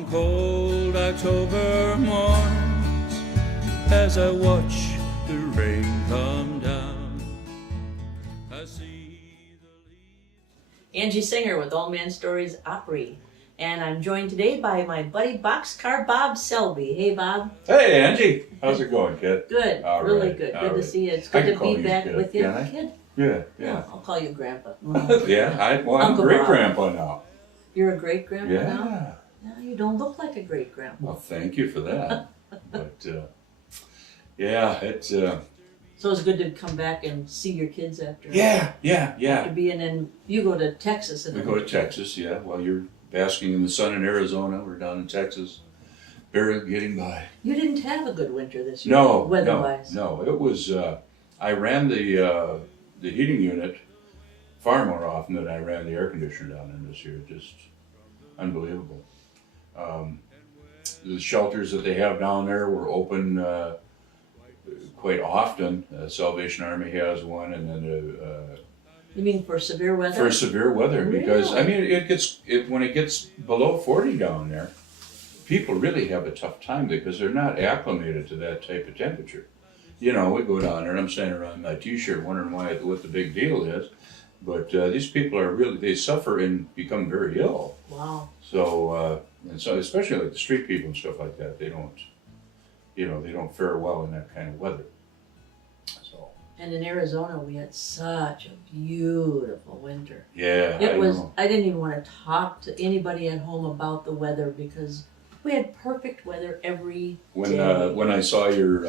on cold October morns as I watch the rain come down. I see the leaves. Angie Senger with Men Stories Opry. And I'm joined today by my buddy BoxCar Bob Selby. Hey, Bob. Hey, Angie. How's it going, kid? Good. All really right, good. all Good to right. see you. It's I good can to call be you back kid, with you. can I? Kid? Yeah. I'll call you Grandpa. Yeah, I'm Uncle great Bob. grandpa now. You're a great grandpa Yeah. now? No, you don't look like a great grandpa. Well, thank you for that. But, yeah, it's, So it's good to come back and see your kids after. yeah. After being in, you go to Texas. We go to Texas, yeah. While you're basking in the sun in Arizona, we're down in Texas, barely getting by. You didn't have a good winter this year, No, weather-wise. no. It was, I ran the heating unit far more often than I ran the air conditioner down in this year. Just unbelievable. The shelters that they have down there were open quite often. Salvation Army has one, and then You mean for severe weather? for severe weather, because I Really? mean when it gets below 40 down there, people really have a tough time because they're not acclimated to that type of temperature. You know, we go down there and I'm standing around in my t-shirt wondering what the big deal is, but these people are really, they suffer and become very ill. Wow. So and so especially like the street people and stuff like that, they don't fare well in that kind of weather. So And in Arizona, we had such a beautiful winter. yeah, It was. know. I didn't even want to talk to anybody at home about the weather because we had perfect weather every day. When I saw your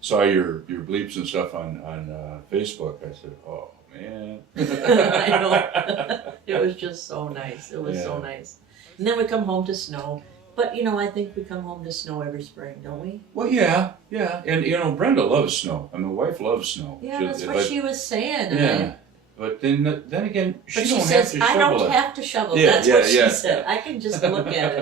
bleeps and stuff on Facebook, I said, "Oh man." I know. It was just so nice. It was so Yeah. nice. And then we come home to snow. But you know, I think we come home to snow every spring, don't we? Well, yeah, and you know, Brenda loves snow. I mean, my wife loves snow. Yeah, She- that's what but- she was saying. And Yeah, but then again, but she she don't says, have to I shovel don't it. have to shovel. Yeah, That's what yeah, she yeah. said. I can just look at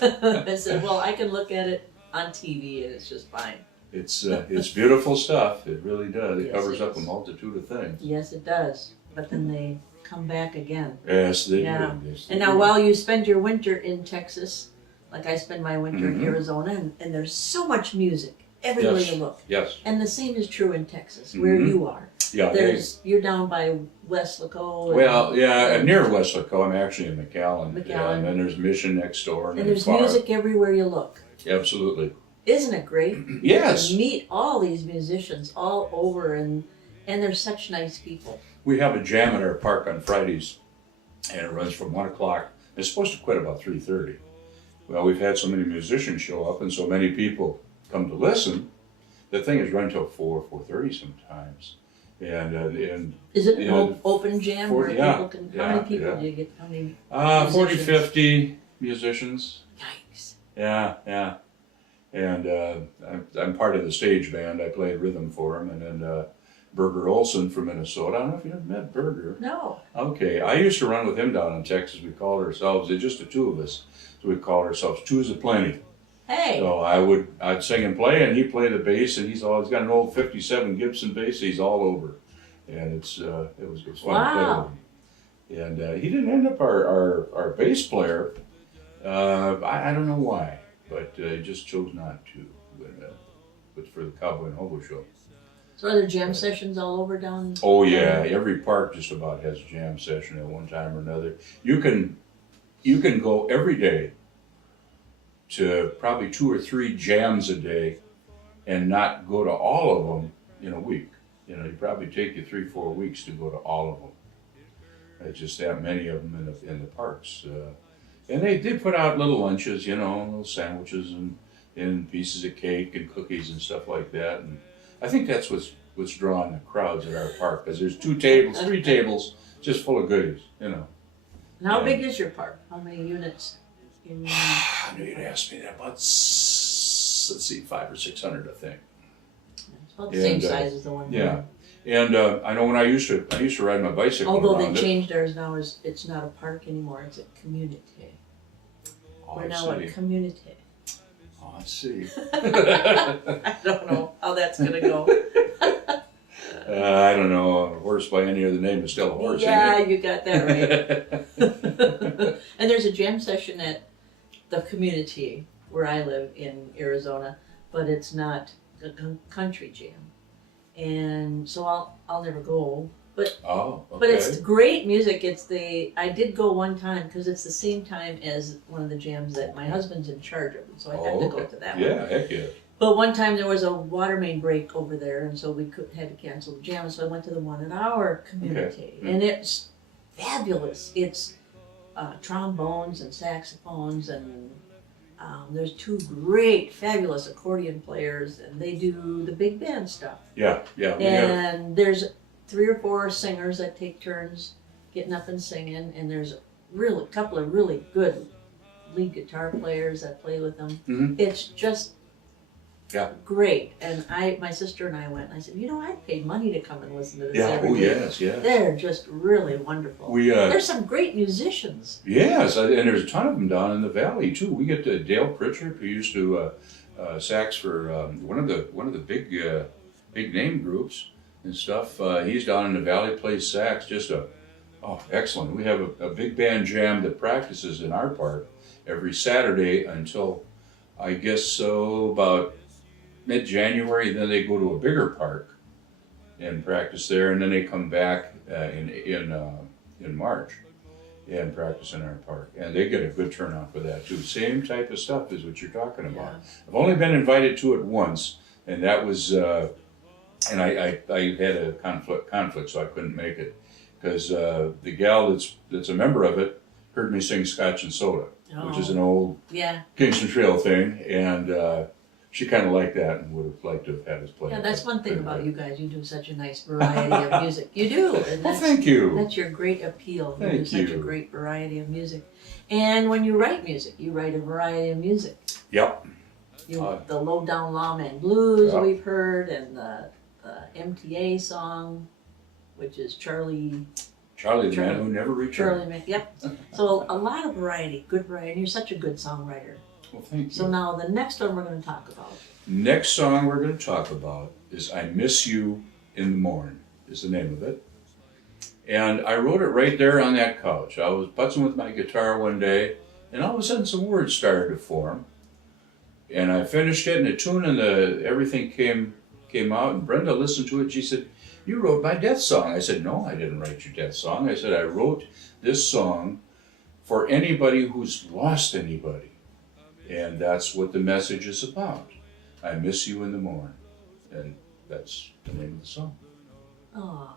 it. I said, well, I can look at it on TV and it's just fine. It's beautiful stuff. It really does. It Yes, covers it up a is. multitude of things. Yes, it does. But then they come back again. Yes, they Yeah. do. Yes, they And now do. while you spend your winter in Texas, like I spend my winter in Mhm. Arizona, and there's so much music everywhere Yes. you look. Yes. And the same is true in Texas, where Mhm. you are. Yeah. You're down by West Laco. and- Well, yeah, I'm near West Laco. I'm actually in McAllen. McAllen. Yeah, and then there's Mission next door. And then there's Far. music everywhere you look. Absolutely. Isn't it great? Yes. You meet all these musicians all over, and they're such nice people. We have a jam at our park on Fridays, and it runs from 1 o'clock. It's supposed to quit about 3:30. Well, we've had so many musicians show up and so many people come to listen. The thing has run till 4:30 sometimes. And Is it You an know, open jam where yeah, people can? How yeah, many people yeah. do you get? How many? 40, Musicians. 50 musicians. Yikes! Yeah. And I'm part of the stage band. I play rhythm for them. And then Berger Olson from Minnesota. I don't know if you've met Berger. No. Okay, I used to run with him down in Texas. We called ourselves, it's just the two of us, so we called ourselves Two's a Plenty. Hey. So I'd sing and play, and he'd play the bass, and he's got an old '57 Gibson bass. He's all over, and it was fun Wow. to play with him. And he didn't end up our bass player. I don't know why, but he just chose not to. But for the Cowboy and Hobo show. So are there jam sessions all over down? Oh yeah, every park just about has a jam session at one time or another. You can go every day to probably 2 or 3 jams a day and not go to all of them in a week. You know, you probably take you 3-4 weeks to go to all of them. There's just that many of them in the parks. And they did put out little lunches, you know, little sandwiches and pieces of cake and cookies and stuff like that. And I think that's what's drawing the crowds at our park, because there's 3 tables just full of goodies, you know. And how Yeah. big is your park? How many units? I knew you'd ask me that. About, let's see, 500 or 600, I think. It's about the same And, size as the one. Yeah, and I know when I used to ride my bicycle Although they around it. changed ours now, it's not a park anymore. It's a community. Oh, We're I now see. a community. Oh, I see. I don't know how that's gonna go. I don't know. A horse by any other name is still a horse. Yeah, Ain't you got that right. it? And there's a jam session at the community where I live in Arizona, but it's not a country jam. And so I'll never go. But it's great music. I did go one time because it's the same time as one of the jams that my husband's in charge of, and so I had to go to that one. Yeah, heck yeah. But one time there was a water main break over there, and so we had to cancel the jam. So I went to the one at our community, and it's fabulous. It's trombones and saxophones, and there's two great, fabulous accordion players, and they do the big band stuff. Yeah. And there's 3 or 4 singers that take turns getting up and singing, and there's a couple of really good lead guitar players that play with them. Mm-hmm. It's just great. And my sister and I went, and I said, I paid money to come and listen to this every day. Yes. They're just really wonderful. There's some great musicians. Yes, and there's a ton of them down in the valley too. We get Dale Pritchard, who used to sax for one of the big name groups and stuff. He's down in the valley, plays sax. Just excellent. We have a big band jam that practices in our park every Saturday until I guess about mid-January. Then they go to a bigger park and practice there, and then they come back in March and practice in our park, and they get a good turnout for that too. Same type of stuff as what you're talking about. I've only been invited to it once, and that was and I had a conflict, so I couldn't make it because the gal that's a member of it heard me sing Scotch and Soda, which is an old Kingston Trail thing, and she kind of liked that and would have liked to have had us play. Yeah, that's one thing about you guys. You do such a nice variety of music. You do. And well, thank you. That's your great appeal. You Thank do such a great variety of music. And when you write music, you write a variety of music. Yep. The Low Down Lawman Blues we've heard, and the MTA song, which is Charlie the Man Who Never Returned. Yep. So a lot of variety, good variety. You're such a good songwriter. Well, thank you. So now the next one we're going to talk about. Next song we're going to talk about is I Miss You in the Morn, is the name of it. And I wrote it right there on that couch. I was putzing with my guitar one day, and all of a sudden some words started to form. And I finished it, and the tune and everything came out, and Brenda listened to it. She said, "You wrote my death song." I said, "No, I didn't write your death song." I said, "I wrote this song for anybody who's lost anybody. And that's what the message is about. I miss you in the morn." And that's the name of the song. Oh,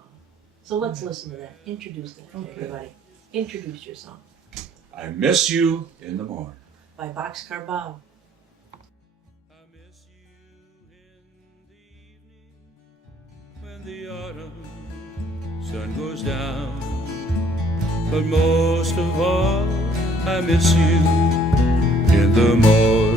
so let's listen to that. Introduce that to everybody. Introduce your song. I Miss You in the Morn. By BoxCar Bob. I miss you in the evening when the autumn sun goes down. But most of all, I miss you in the morning.